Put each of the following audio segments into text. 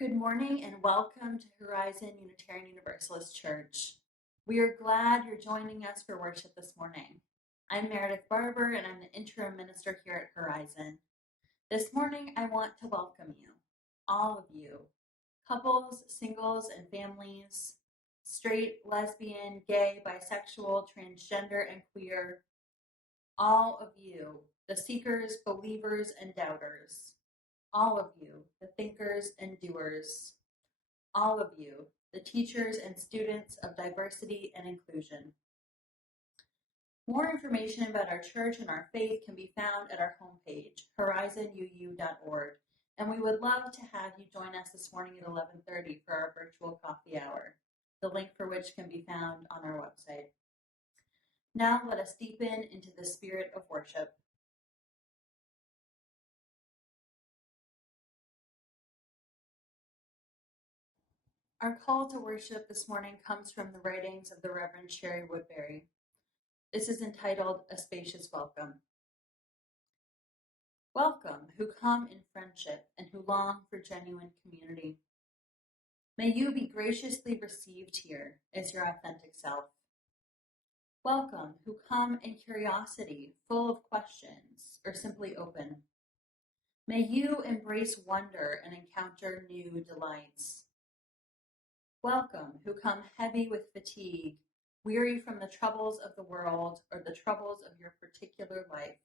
Good morning and welcome to Horizon Unitarian Universalist Church. We are glad you're joining us for worship this morning. I'm Meredith Barber and I'm the interim minister here at Horizon. This morning I want to welcome you, all of you, couples, singles, and families, straight, lesbian, gay, bisexual, transgender, and queer, all of you, the seekers, believers, and doubters. All of you, the thinkers and doers, all of you, the teachers and students of diversity and inclusion. More information about our church and our faith can be found at our homepage, horizonuu.org, and we would love to have you join us this morning at 11:30 for our virtual coffee hour, the link for which can be found on our website. Now let us deepen into the spirit of worship. Our call to worship this morning comes from the writings of the Reverend Sherry Woodbury. This is entitled A Spacious Welcome. Welcome, who come in friendship and who long for genuine community. May you be graciously received here as your authentic self. Welcome, who come in curiosity, full of questions, or simply open. May you embrace wonder and encounter new delights. Welcome, who come heavy with fatigue, weary from the troubles of the world or the troubles of your particular life.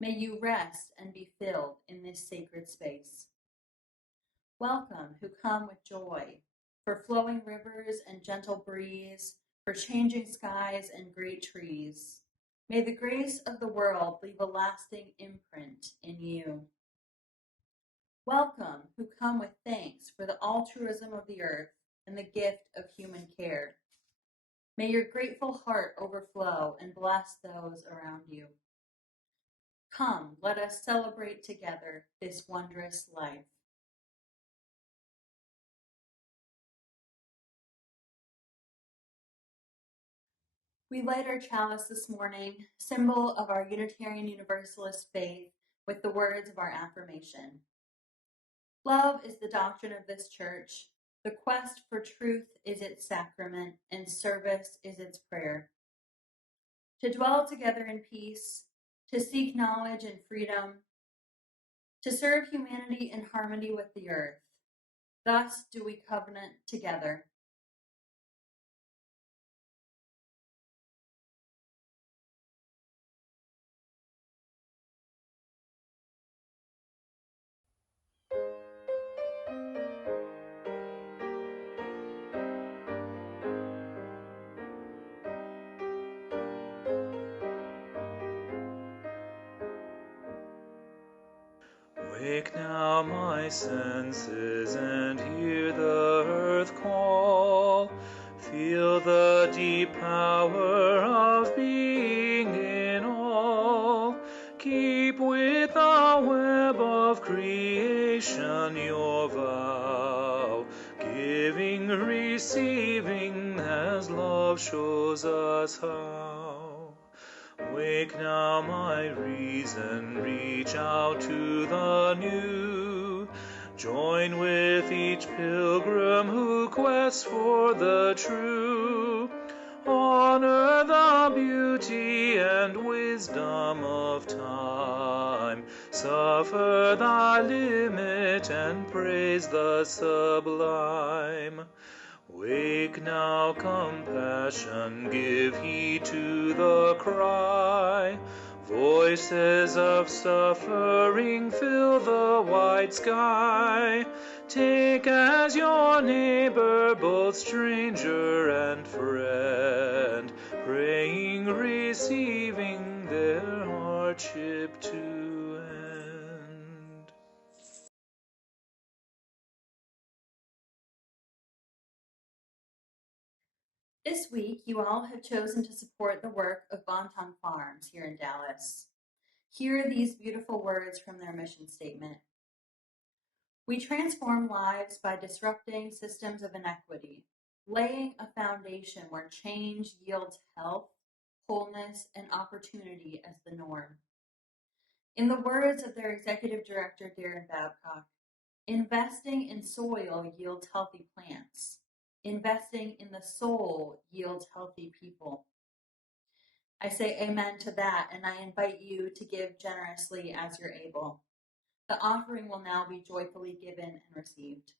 May you rest and be filled in this sacred space. Welcome, who come with joy, for flowing rivers and gentle breeze, for changing skies and great trees. May the grace of the world leave a lasting imprint in you. Welcome, who come with thanks for the altruism of the earth and the gift of human care. May your grateful heart overflow and bless those around you. Come, let us celebrate together this wondrous life. We light our chalice this morning, symbol of our Unitarian Universalist faith, with the words of our affirmation. Love is the doctrine of this church. The quest for truth is its sacrament, and service is its prayer. To dwell together in peace, to seek knowledge and freedom, to serve humanity in harmony with the earth. Thus do we covenant together. Wake now my senses and hear the earth call. Feel the deep power of being in all. Keep with the web of creation your vow, giving, receiving as love shows us how. Wake now my reason, reach out to the new. Join with each pilgrim who quests for the true. Honor the beauty and wisdom of time. Suffer thy limit and praise the sublime. Wake now, compassion, give heed to the cry. Voices of suffering fill the wide sky. Take as your neighbor both stranger and friend, praying, receiving their hardship to end. This week, you all have chosen to support the work of Bonton Farms here in Dallas. Hear these beautiful words from their mission statement. We transform lives by disrupting systems of inequity, laying a foundation where change yields health, wholeness, and opportunity as the norm. In the words of their executive director, Darren Babcock, Investing in soil yields healthy plants. Investing in the soul yields healthy people. I say amen to that, and I invite you to give generously as you're able. The offering will now be joyfully given and received.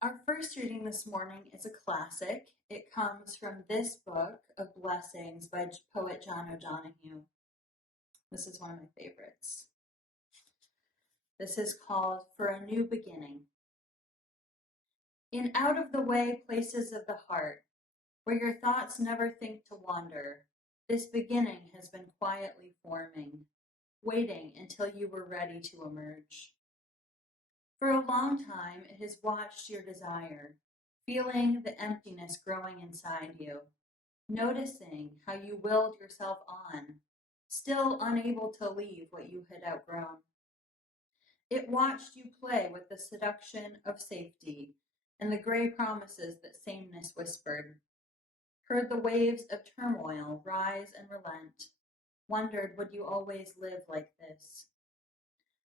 Our first reading this morning is a classic. It comes from this book of blessings by poet John O'Donohue. This is one of my favorites. This is called For a New Beginning. In out-of-the-way places of the heart, where your thoughts never think to wander, this beginning has been quietly forming, waiting until you were ready to emerge. For a long time, it has watched your desire, feeling the emptiness growing inside you, noticing how you willed yourself on, still unable to leave what you had outgrown. It watched you play with the seduction of safety and the gray promises that sameness whispered, heard the waves of turmoil rise and relent, wondered would you always live like this.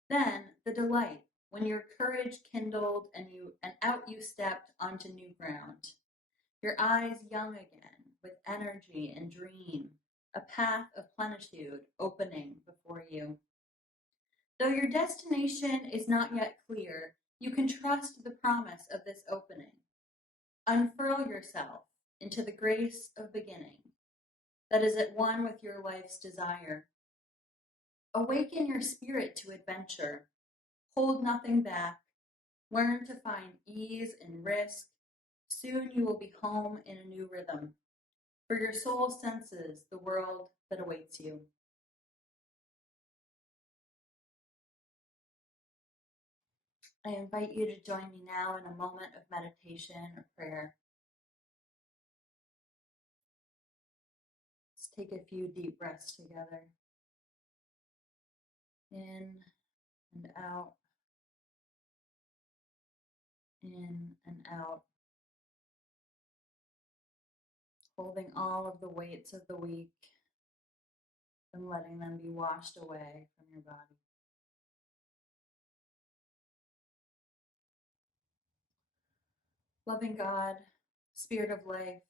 Then the delight, when your courage kindled and out you stepped onto new ground, your eyes young again with energy and dream, a path of plenitude opening before you. Though your destination is not yet clear, you can trust the promise of this opening. Unfurl yourself into the grace of beginning that is at one with your life's desire. Awaken your spirit to adventure. Hold nothing back. Learn to find ease and risk. Soon you will be home in a new rhythm, for your soul senses the world that awaits you. I invite you to join me now in a moment of meditation or prayer. Let's take a few deep breaths together. In and out. In and out. Holding all of the weights of the week and letting them be washed away from your body. Loving God, Spirit of life,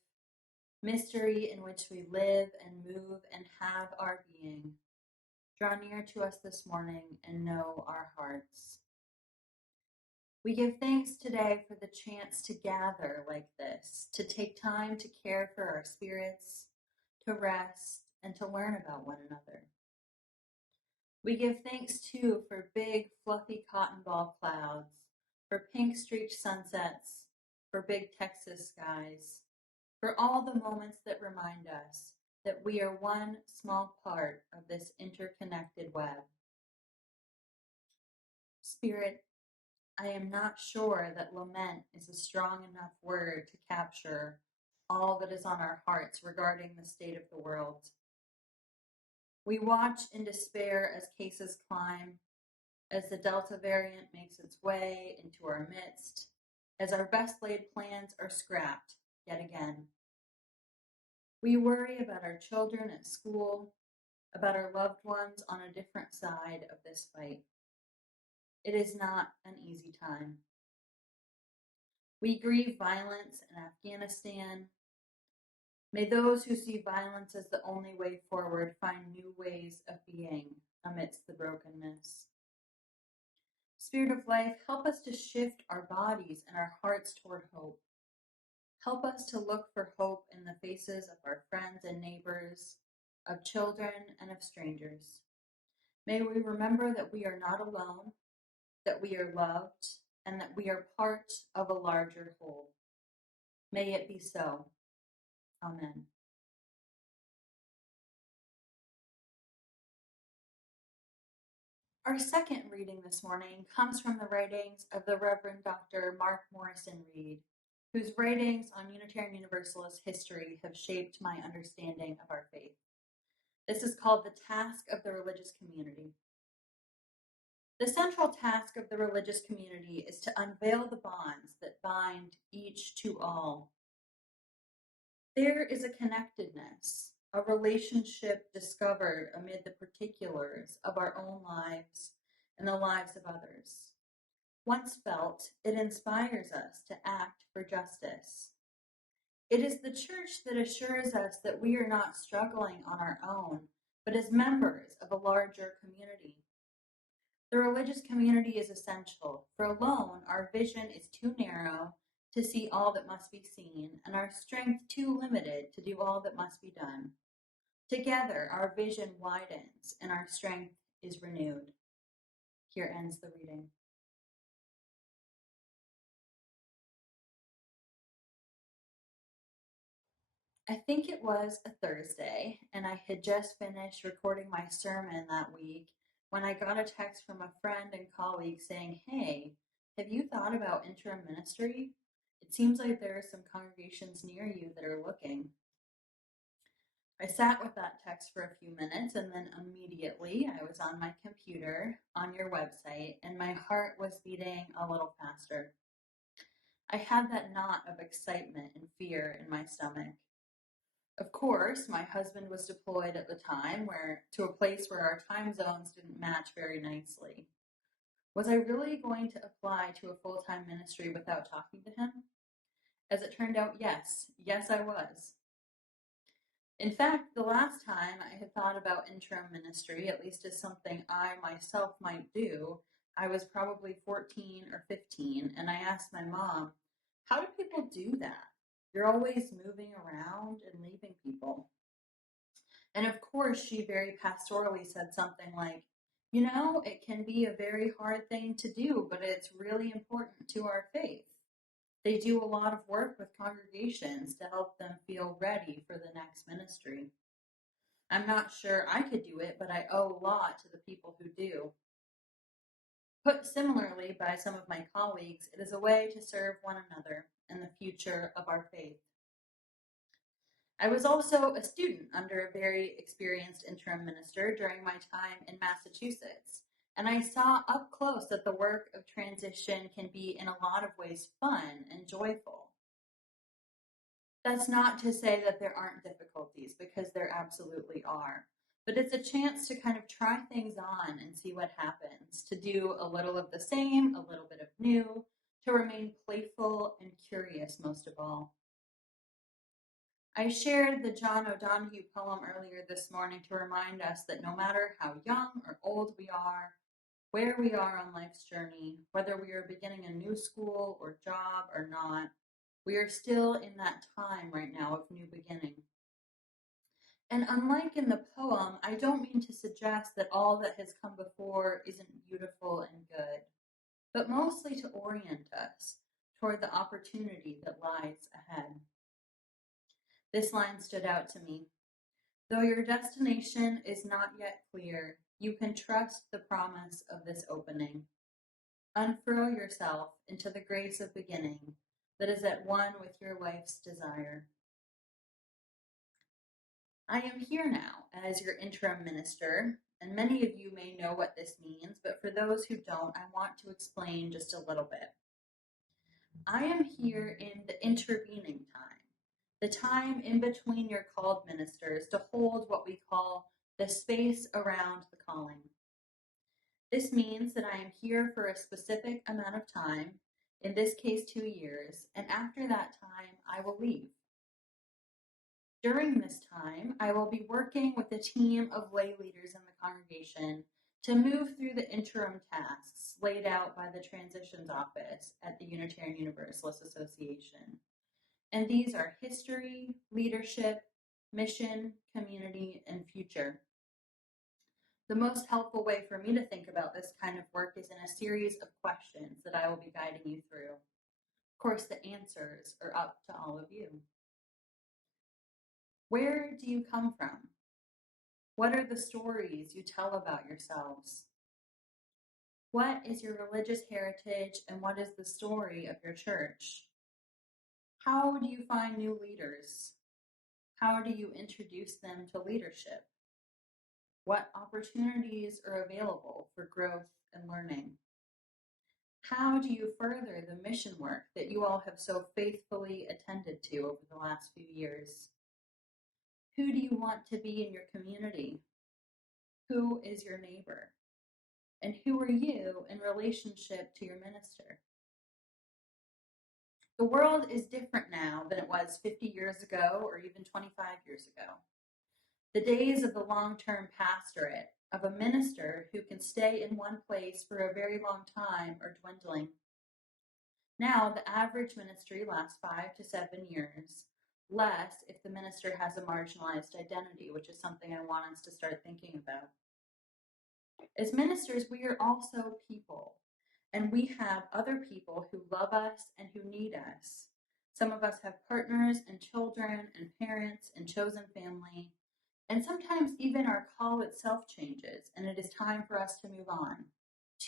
mystery in which we live and move and have our being, draw near to us this morning and know our hearts. We give thanks today for the chance to gather like this, to take time to care for our spirits, to rest, and to learn about one another. We give thanks too for big, fluffy cotton ball clouds, for pink streaked sunsets, for big Texas skies, for all the moments that remind us that we are one small part of this interconnected web. Spirit, I am not sure that lament is a strong enough word to capture all that is on our hearts regarding the state of the world. We watch in despair as cases climb, as the Delta variant makes its way into our midst, as our best laid plans are scrapped yet again. We worry about our children at school, about our loved ones on a different side of this fight. It is not an easy time. We grieve violence in Afghanistan. May those who see violence as the only way forward find new ways of being amidst the brokenness. Spirit of life, help us to shift our bodies and our hearts toward hope. Help us to look for hope in the faces of our friends and neighbors, of children and of strangers. May we remember that we are not alone, that we are loved, and that we are part of a larger whole. May it be so. Amen. Our second reading this morning comes from the writings of the Reverend Dr. Mark Morrison Reed, whose writings on Unitarian Universalist history have shaped my understanding of our faith. This is called The Task of the Religious Community. The central task of the religious community is to unveil the bonds that bind each to all. There is a connectedness, a relationship discovered amid the particulars of our own lives and the lives of others. Once felt, it inspires us to act for justice. It is the church that assures us that we are not struggling on our own, but as members of a larger community. The religious community is essential, for alone our vision is too narrow to see all that must be seen, and our strength too limited to do all that must be done. Together our vision widens and our strength is renewed. Here ends the reading. I think it was a Thursday, and I had just finished recording my sermon that week when I got a text from a friend and colleague saying, "Hey, have you thought about interim ministry? It seems like there are some congregations near you that are looking." I sat with that text for a few minutes, and then immediately I was on my computer on your website, and my heart was beating a little faster. I had that knot of excitement and fear in my stomach. Of course, my husband was deployed at the time to a place where our time zones didn't match very nicely. Was I really going to apply to a full-time ministry without talking to him? As it turned out, yes. Yes, I was. In fact, the last time I had thought about interim ministry, at least as something I myself might do, I was probably 14 or 15, and I asked my mom, "How do people do that? You're always moving around and leaving people." And of course, she very pastorally said something like, "It can be a very hard thing to do, but it's really important to our faith. They do a lot of work with congregations to help them feel ready for the next ministry. I'm not sure I could do it, but I owe a lot to the people who do." Put similarly by some of my colleagues, it is a way to serve one another and the future of our faith. I was also a student under a very experienced interim minister during my time in Massachusetts, and I saw up close that the work of transition can be in a lot of ways fun and joyful. That's not to say that there aren't difficulties, because there absolutely are, but it's a chance to kind of try things on and see what happens, to do a little of the same, a little bit of new, to remain playful and curious most of all. I shared the John O'Donohue poem earlier this morning to remind us that no matter how young or old we are, where we are on life's journey, whether we are beginning a new school or job or not, we are still in that time right now of new beginning. And unlike in the poem, I don't mean to suggest that all that has come before isn't beautiful and good, but mostly to orient us toward the opportunity that lies ahead. This line stood out to me. Though your destination is not yet clear, you can trust the promise of this opening. Unfurl yourself into the grace of beginning that is at one with your life's desire. I am here now as your interim minister, and many of you may know what this means, but for those who don't, I want to explain just a little bit. I am here in the intervening time, the time in between your called ministers, to hold what we call the space around the calling. This means that I am here for a specific amount of time, in this case 2 years, and after that time I will leave. During this time, I will be working with a team of lay leaders in the congregation to move through the interim tasks laid out by the Transitions Office at the Unitarian Universalist Association. And these are history, leadership, mission, community, and future. The most helpful way for me to think about this kind of work is in a series of questions that I will be guiding you through. Of course, the answers are up to all of you. Where do you come from? What are the stories you tell about yourselves? What is your religious heritage and what is the story of your church? How do you find new leaders? How do you introduce them to leadership? What opportunities are available for growth and learning? How do you further the mission work that you all have so faithfully attended to over the last few years? Who do you want to be in your community? Who is your neighbor? And who are you in relationship to your minister? The world is different now than it was 50 years ago or even 25 years ago. The days of the long-term pastorate, of a minister who can stay in one place for a very long time, are dwindling. Now, the average ministry lasts 5 to 7 years, less if the minister has a marginalized identity, which is something I want us to start thinking about. As ministers, we are also people, and we have other people who love us and who need us. Some of us have partners and children and parents and chosen family, and sometimes even our call itself changes, and it is time for us to move on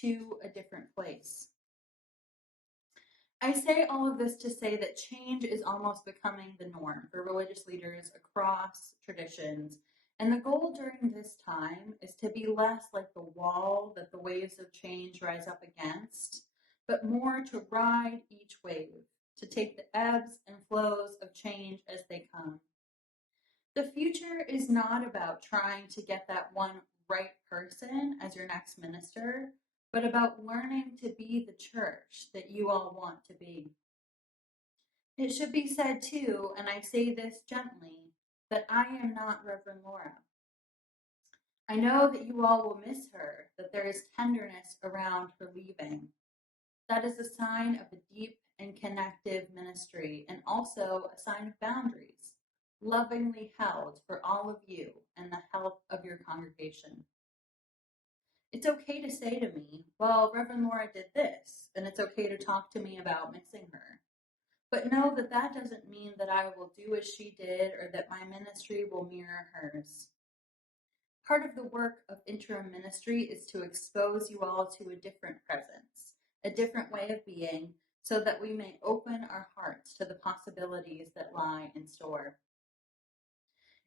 to a different place. I say all of this to say that change is almost becoming the norm for religious leaders across traditions, and the goal during this time is to be less like the wall that the waves of change rise up against, but more to ride each wave, to take the ebbs and flows of change as they come. The future is not about trying to get that one right person as your next minister, but about learning to be the church that you all want to be. It should be said too, and I say this gently, that I am not Reverend Laura. I know that you all will miss her, that there is tenderness around her leaving. That is a sign of a deep and connective ministry, and also a sign of boundaries, lovingly held for all of you and the health of your congregation. It's okay to say to me, well, Reverend Laura did this, and it's okay to talk to me about missing her. But know that that doesn't mean that I will do as she did or that my ministry will mirror hers. Part of the work of interim ministry is to expose you all to a different presence, a different way of being, so that we may open our hearts to the possibilities that lie in store.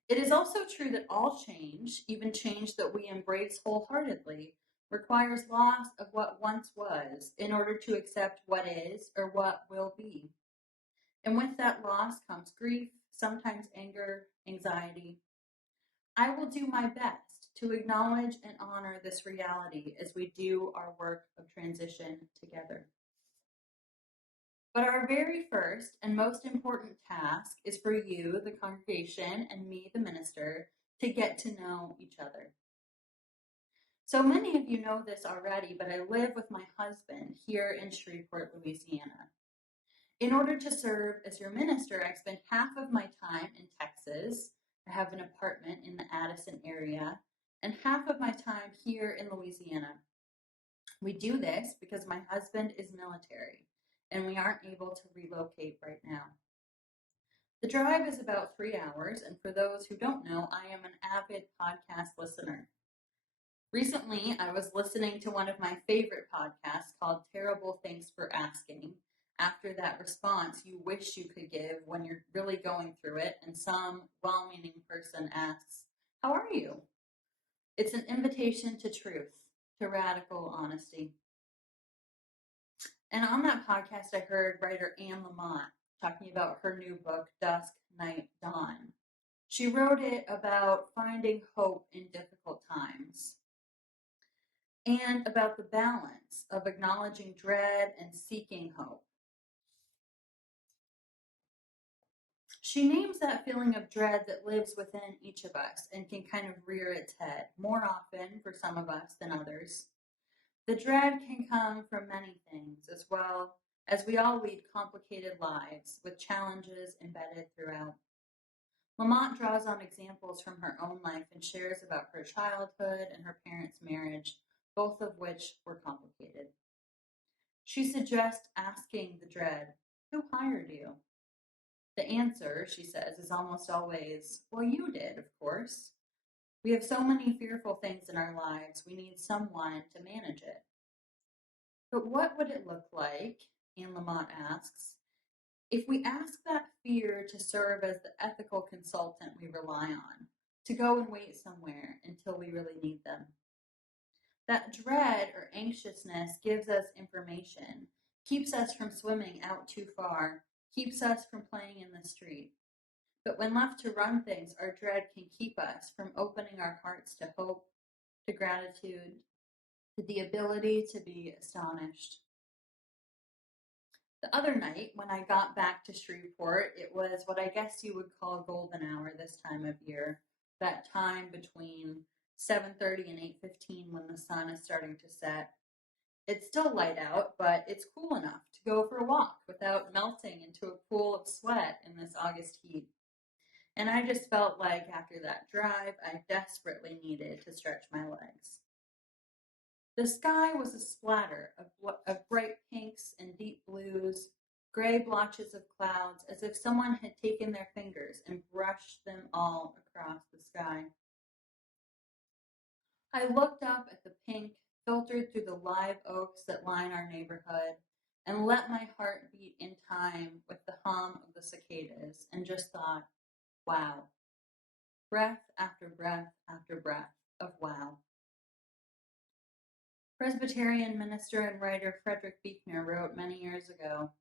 It is also true that all change, even change that we embrace wholeheartedly, requires loss of what once was in order to accept what is or what will be. And with that loss comes grief, sometimes anger, anxiety. I will do my best to acknowledge and honor this reality as we do our work of transition together. But our very first and most important task is for you, the congregation, and me, the minister, to get to know each other. So many of you know this already, but I live with my husband here in Shreveport, Louisiana. In order to serve as your minister, I spend half of my time in Texas. I have an apartment in the Addison area, and half of my time here in Louisiana. We do this because my husband is military, and we aren't able to relocate right now. The drive is about 3 hours, and for those who don't know, I am an avid podcast listener. Recently, I was listening to one of my favorite podcasts called Terrible Thanks for Asking. After that response you wish you could give when you're really going through it, and some well-meaning person asks, "How are you?" It's an invitation to truth, to radical honesty. And on that podcast, I heard writer Anne Lamott talking about her new book, Dusk, Night, Dawn. She wrote it about finding hope in difficult times and about the balance of acknowledging dread and seeking hope. She names that feeling of dread that lives within each of us and can kind of rear its head, more often for some of us than others. The dread can come from many things, as well as we all lead complicated lives with challenges embedded throughout. Lamont draws on examples from her own life and shares about her childhood and her parents' marriage, both of which were complicated. She suggests asking the dread, "Who hired you?" The answer, she says, is almost always, "Well, you did, of course." We have so many fearful things in our lives, we need someone to manage it. But what would it look like, Anne Lamott asks, if we ask that fear to serve as the ethical consultant we rely on, to go and wait somewhere until we really need them? That dread or anxiousness gives us information, keeps us from swimming out too far, keeps us from playing in the street. But when left to run things, our dread can keep us from opening our hearts to hope, to gratitude, to the ability to be astonished. The other night, when I got back to Shreveport, it was what I guess you would call golden hour this time of year, that time between 7:30 and 8:15 when the sun is starting to set. It's still light out, but it's cool enough to go for a walk without melting into a pool of sweat in this August heat. And I just felt like after that drive, I desperately needed to stretch my legs. The sky was a splatter of bright pinks and deep blues, gray blotches of clouds, as if someone had taken their fingers and brushed them all across the sky. I looked up at the pink filtered through the live oaks that line our neighborhood and let my heart beat in time with the hum of the cicadas and just thought, wow. Breath after breath after breath of wow. Presbyterian minister and writer Frederick Buechner wrote many years ago,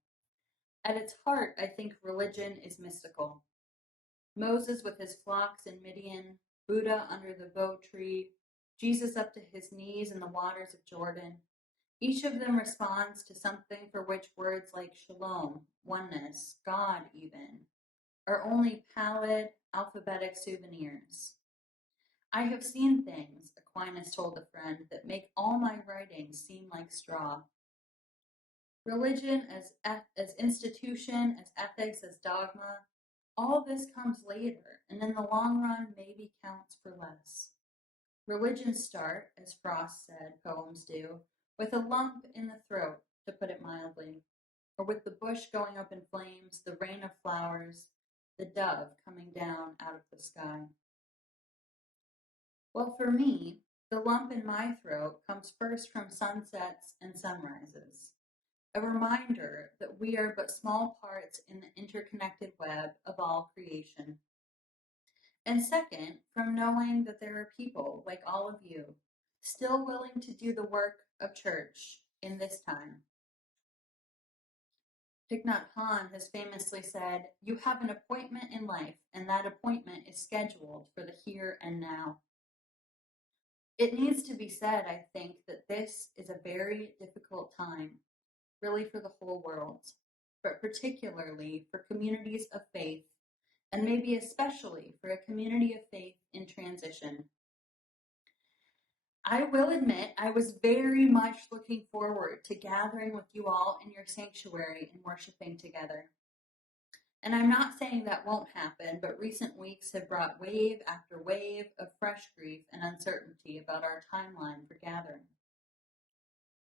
"At its heart, I think religion is mystical. Moses with his flocks in Midian, Buddha under the bow tree, Jesus up to his knees in the waters of Jordan. Each of them responds to something for which words like shalom, oneness, God even, are only pallid, alphabetic souvenirs. I have seen things," Aquinas told a friend, "that make all my writing seem like straw." Religion as institution, as ethics, as dogma, all this comes later, and in the long run maybe counts for less. Religions start, as Frost said poems do, with a lump in the throat, to put it mildly, or with the bush going up in flames, the rain of flowers, the dove coming down out of the sky. Well, for me, the lump in my throat comes first from sunsets and sunrises, a reminder that we are but small parts in the interconnected web of all creation. And second, from knowing that there are people like all of you still willing to do the work of church in this time. Thich Nhat Hanh has famously said, "You have an appointment in life, and that appointment is scheduled for the here and now." It needs to be said, I think, that this is a very difficult time, really for the whole world, but particularly for communities of faith, and maybe especially for a community of faith in transition. I will admit I was very much looking forward to gathering with you all in your sanctuary and worshiping together. And I'm not saying that won't happen, but recent weeks have brought wave after wave of fresh grief and uncertainty about our timeline for gathering.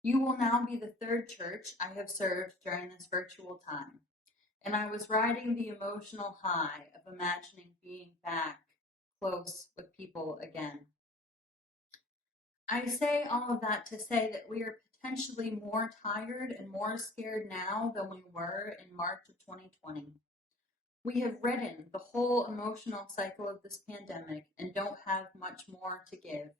You will now be the third church I have served during this virtual time, and I was riding the emotional high of imagining being back close with people again. I say all of that to say that we are potentially more tired and more scared now than we were in March of 2020. We have ridden the whole emotional cycle of this pandemic and don't have much more to give.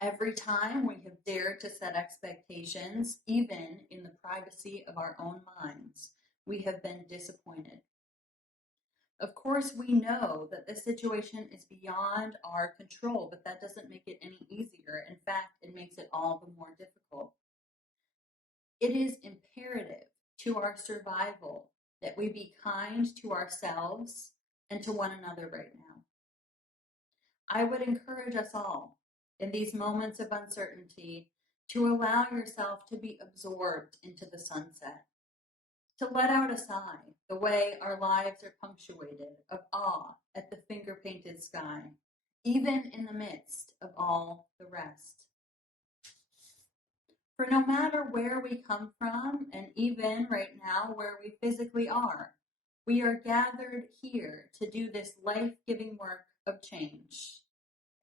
Every time we have dared to set expectations, even in the privacy of our own minds, we have been disappointed. Of course, we know that this situation is beyond our control, but that doesn't make it any easier. In fact, it makes it all the more difficult. It is imperative to our survival that we be kind to ourselves and to one another right now. I would encourage us all in these moments of uncertainty to allow yourself to be absorbed into the sunset, to let out a sigh the way our lives are punctuated of awe at the finger-painted sky, even in the midst of all the rest. For no matter where we come from, and even right now where we physically are, we are gathered here to do this life-giving work of change.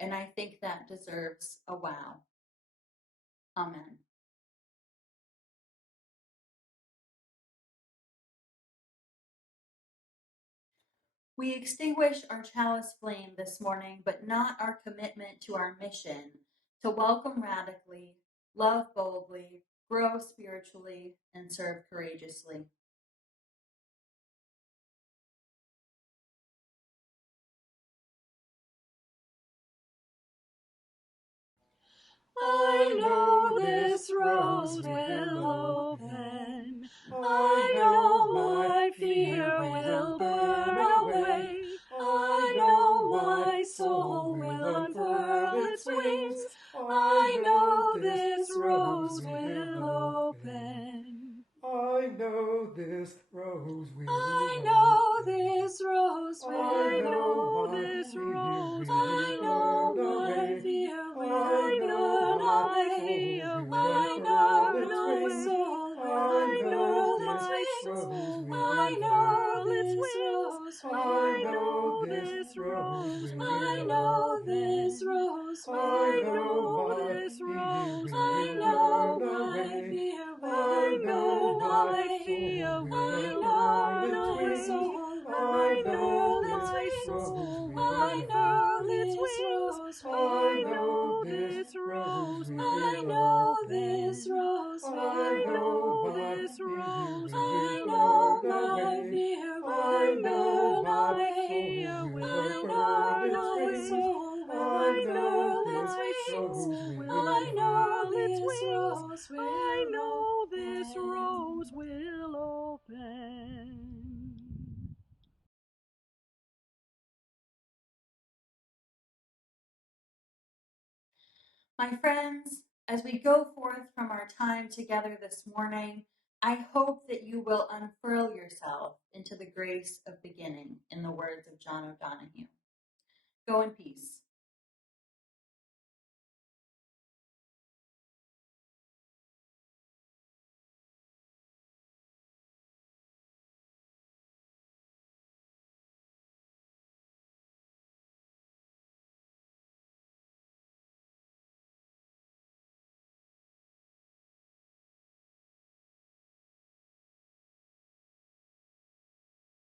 And I think that deserves a wow. Amen. We extinguish our chalice flame this morning, but not our commitment to our mission to welcome radically, love boldly, grow spiritually, and serve courageously. I know this rose will open. I know my fear will burn away. I know my soul will unfurl its wings. I know this rose will open. I know this rose will I know this rose will I know open. this rose I know my fear will burn away. I know my soul will unfurl its wings. I know this rose. I know this rose. I know this rose. I know this rose. I know my fear will burn away. I know my soul. I know this rose. I know this rose. I know this rose. I know this rose. I know this rose. I know my fear will burn away. I know my soul will unfurl its wings. I know this rose will I know this rose will open. My friends, as we go forth from our time together this morning, I hope that you will unfurl yourself into the grace of beginning, in the words of John O'Donohue. Go in peace.